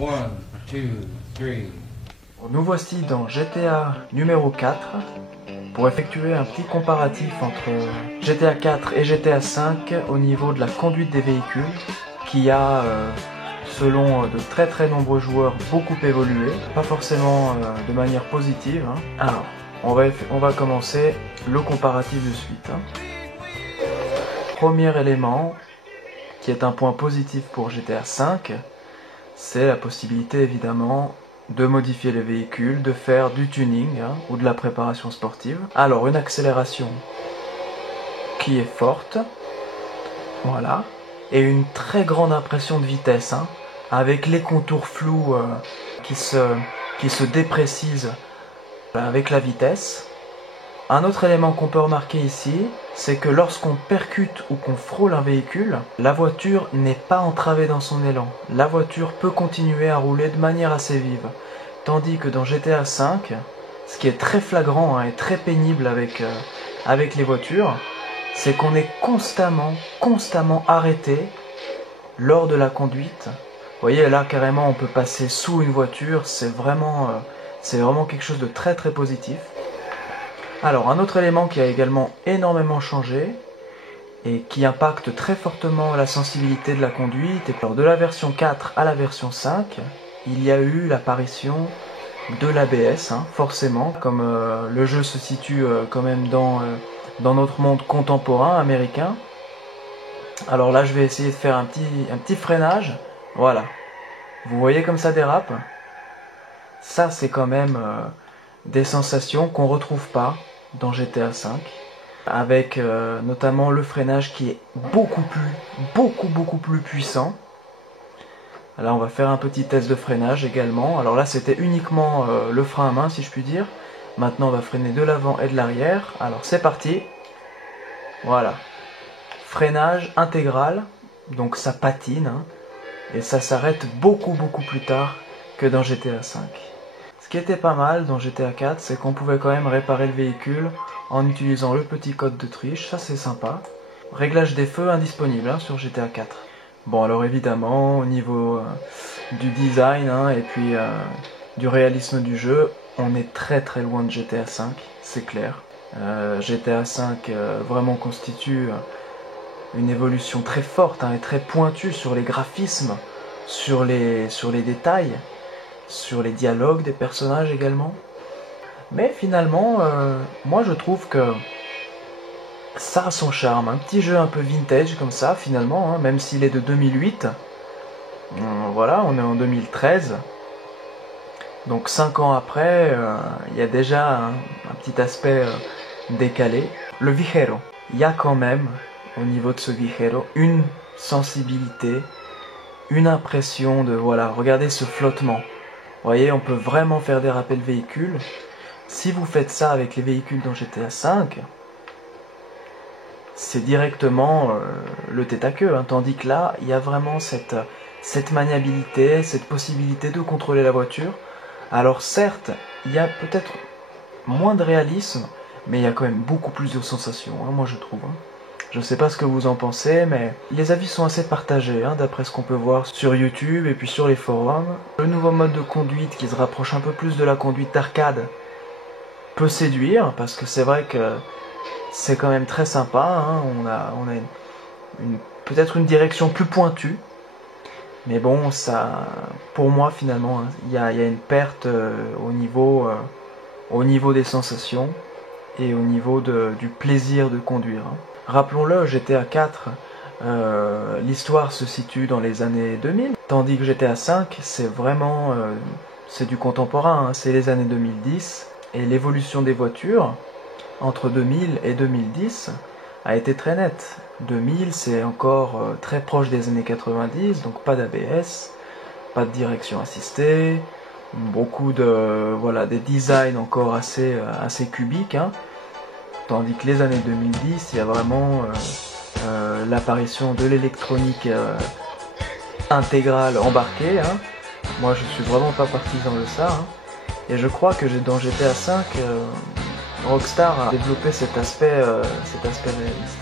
One, two, three. Nous voici dans GTA numéro 4 pour effectuer un petit comparatif entre GTA 4 et GTA 5 au niveau de la conduite des véhicules qui a, selon de très nombreux joueurs, beaucoup évolué, pas forcément de manière positive. Alors, on va commencer le comparatif de suite. Premier élément, qui est un point positif pour GTA 5, c'est la possibilité évidemment de modifier les véhicules, de faire du tuning ou de la préparation sportive. Alors une accélération qui est forte, voilà, et une très grande impression de vitesse, avec les contours flous qui se déprécisent avec la vitesse. Un autre élément qu'on peut remarquer ici, c'est que lorsqu'on percute ou qu'on frôle un véhicule, la voiture n'est pas entravée dans son élan. La voiture peut continuer à rouler de manière assez vive. Tandis que dans GTA V, ce qui est très flagrant et très pénible avec les voitures, c'est qu'on est constamment arrêté lors de la conduite. Vous voyez, là carrément on peut passer sous une voiture, c'est vraiment quelque chose de très positif. Alors, un autre élément qui a également énormément changé et qui impacte très fortement la sensibilité de la conduite, et alors de la version 4 à la version 5, il y a eu l'apparition de l'ABS, forcément, comme le jeu se situe quand même dans notre monde contemporain américain. Alors là, je vais essayer de faire un petit freinage, voilà. Vous voyez comme ça dérape? Ça, c'est quand même des sensations qu'on retrouve pas dans GTA V, avec notamment le freinage qui est beaucoup plus puissant. Là on va faire un petit test de freinage également. Alors là c'était uniquement le frein à main si je puis dire. Maintenant on va freiner de l'avant et de l'arrière. Alors c'est parti. Voilà. Freinage intégral, donc ça patine, et ça s'arrête beaucoup plus tard que dans GTA V. Ce qui était pas mal dans GTA 4, c'est qu'on pouvait quand même réparer le véhicule en utilisant le petit code de triche, ça c'est sympa. Réglage des feux indisponible sur GTA 4. Bon alors évidemment, au niveau du design et puis du réalisme du jeu, on est très loin de GTA 5, c'est clair. GTA 5 vraiment constitue une évolution très forte et très pointue sur les graphismes, sur les détails, sur les dialogues des personnages également. Mais finalement, moi je trouve que ça a son charme. Un petit jeu un peu vintage comme ça finalement, même s'il est de 2008. Voilà, on est en 2013. Donc 5 ans après, il y a déjà un petit aspect décalé. Le viajero, il y a quand même, au niveau de ce viajero, une sensibilité, une impression de, voilà, regardez ce flottement. Vous voyez, on peut vraiment faire déraper le véhicule. Si vous faites ça avec les véhicules dans GTA V, c'est directement le tête à queue. Tandis que là, il y a vraiment cette maniabilité, cette possibilité de contrôler la voiture. Alors certes, il y a peut-être moins de réalisme, mais il y a quand même beaucoup plus de sensations, moi je trouve. Je ne sais pas ce que vous en pensez, mais les avis sont assez partagés, d'après ce qu'on peut voir sur YouTube et puis sur les forums. Le nouveau mode de conduite qui se rapproche un peu plus de la conduite d'arcade peut séduire, parce que c'est vrai que c'est quand même très sympa, on a peut-être une direction plus pointue, mais bon, ça, pour moi finalement, il y a une perte au niveau des sensations et au niveau du plaisir de conduire. Rappelons-le, GTA 4, l'histoire se situe dans les années 2000, tandis que GTA 5, c'est vraiment c'est du contemporain, c'est les années 2010, et l'évolution des voitures entre 2000 et 2010 a été très nette. 2000, c'est encore très proche des années 90, donc pas d'ABS, pas de direction assistée, beaucoup des designs encore assez cubiques, tandis que les années 2010, il y a vraiment l'apparition de l'électronique intégrale embarquée. Moi, je suis vraiment pas partisan de ça, et je crois que dans GTA V, Rockstar a développé cet aspect réaliste.